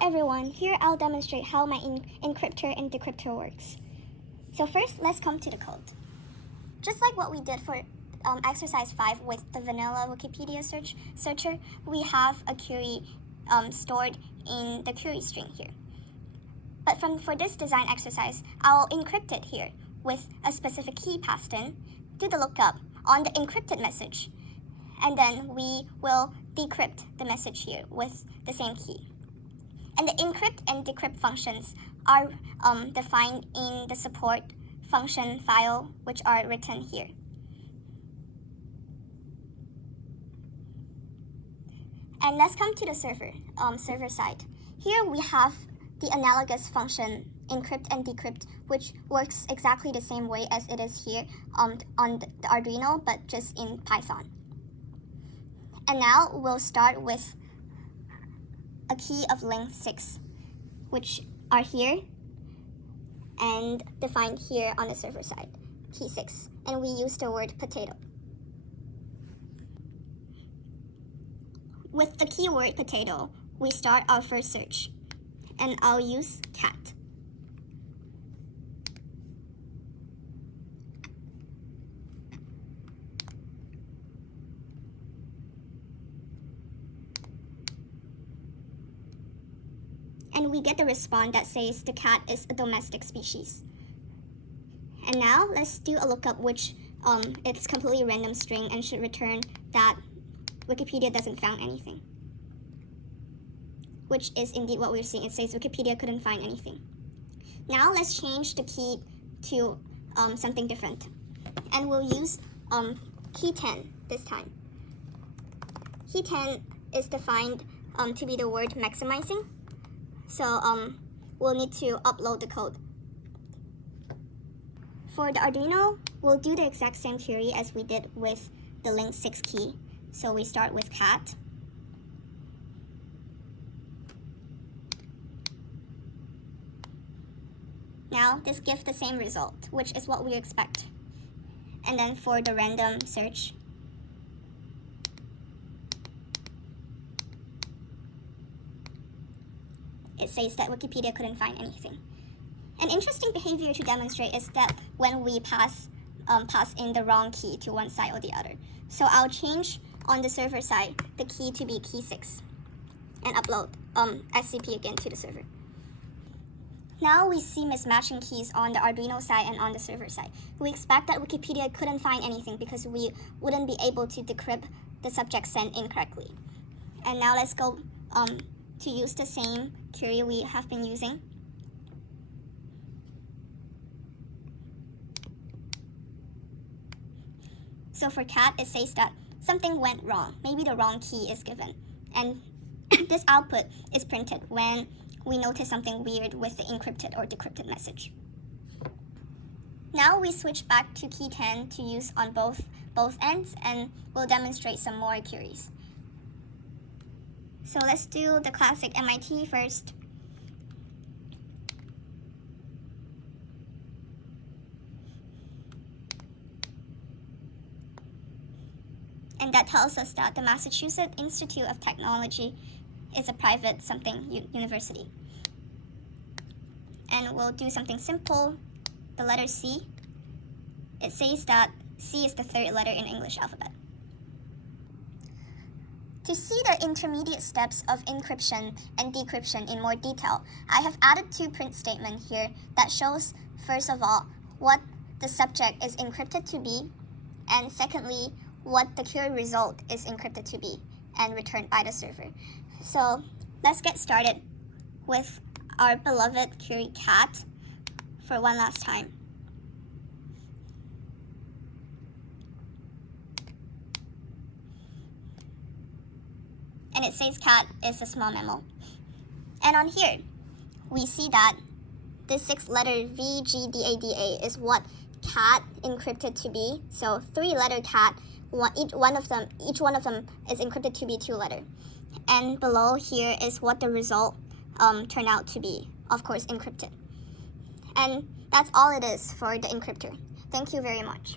Hello everyone, here I'll demonstrate how my encryptor and decryptor works. So first, let's come to the code. Just like what we did for exercise 5 with the vanilla Wikipedia searcher, we have a query stored in the query string here. But for this design exercise, I'll encrypt it here with a specific key passed in, do the lookup on the encrypted message, and then we will decrypt the message here with the same key. And the encrypt and decrypt functions are defined in the support function file, which are written here. And let's come to the server side. Here we have the analogous function encrypt and decrypt, which works exactly the same way as it is here on the Arduino, but just in Python. And now we'll start with a key of length 6, which are here and defined here on the server side, key 6, and we use the word potato. With the keyword potato, we start our first search, and I'll use cat. And we get the response that says the cat is a domestic species. And now let's do a lookup, which it's completely random string and should return that Wikipedia doesn't found anything, which is indeed what we're seeing. It says Wikipedia couldn't find anything. Now let's change the key to something different, and we'll use key 10 this time. Key 10 is defined to be the word maximizing. So we'll need to upload the code. For the Arduino, we'll do the exact same query as we did with the link 6 key. So we start with cat. Now this gives the same result, which is what we expect. And then for the random search, it says that Wikipedia couldn't find anything. An interesting behavior to demonstrate is that when we pass in the wrong key to one side or the other. So I'll change on the server side the key to be key 6 and upload SCP again to the server. Now we see mismatching keys on the Arduino side and on the server side. We expect that Wikipedia couldn't find anything because we wouldn't be able to decrypt the subject sent incorrectly. And now let's go to use the same query we have been using. So for cat, it says that something went wrong. Maybe the wrong key is given. And this output is printed when we notice something weird with the encrypted or decrypted message. Now we switch back to key 10 to use on both ends, and we'll demonstrate some more queries. So let's do the classic MIT first. And that tells us that the Massachusetts Institute of Technology is a private university. And we'll do something simple, the letter C. It says that C is the third letter in English alphabet. To see the intermediate steps of encryption and decryption in more detail, I have added 2 print statements here that shows, first of all, what the subject is encrypted to be, and secondly, what the query result is encrypted to be and returned by the server. So let's get started with our beloved query cat for one last time. And it says cat is a small mammal. And on here, we see that this 6-letter VGDADA is what cat encrypted to be. So 3-letter cat, each one of them is encrypted to be 2-letter. And below here is what the result turned out to be, of course encrypted. And that's all it is for the encryptor. Thank you very much.